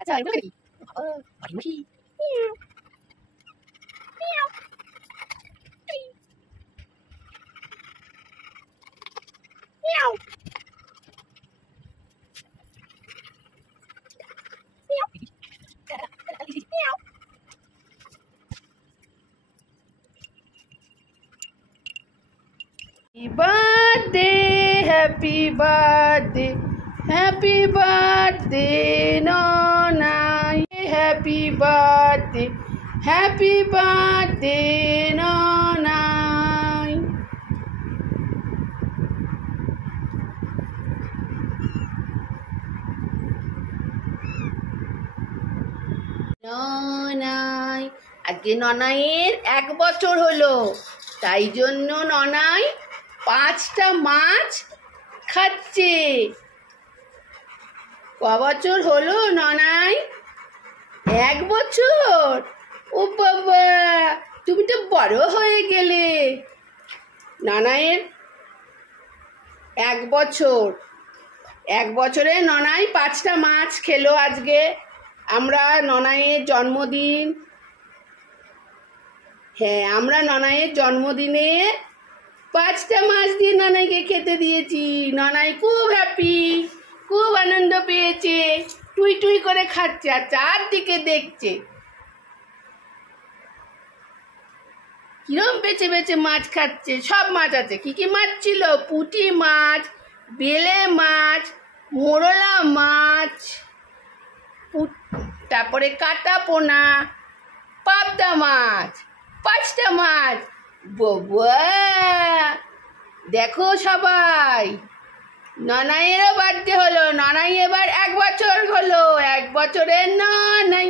আচ্ছা এগুলো কি বাড়ি happy birthday, happy birthday, Nonai. Happy birthday, happy birthday, Nonai. ননাই, আজকে ননাইয়ের 1 বছর হলো, তাই জন্য ননাই 5টা মাছ খাচ্ছে। ক বছর হলো ননাই? 1 বছর? ও বাবা, তুমি তো বড় হয়ে গেলে। ননাইয়ের 1 বছর, 1 বছরে ননাই 5টা মাছ খেলো। আজকে আমরা ননাইয়ের জন্মদিন, হ্যাঁ আমরা ননাইয়ের জন্মদিনে 5টা মাছ দিয়ে ননাইকে খেতে দিয়েছি। ননাই খুব হ্যাপি, খুব আনন্দ পেয়েছে, টুই টুই করে খাচ্ছে আর চারদিকে দেখছে। কিরম বেছে বেছে মাছ খাচ্ছে, সব মাছ আছে। কি কি মাছ ছিল? পুঁটি মাছ, বেলে মাছ, মোরলা মাছ, তারপরে কাটা পোনা, পাবদা মাছ, 5টা মাছ। বাবা দেখো সবাই, ননাইয়েরও বার্থডে হলো। ননাই এবার 1 বছর হলো, 1 বছরের ননাই।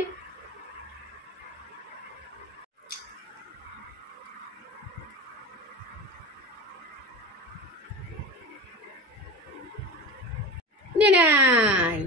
নেনাই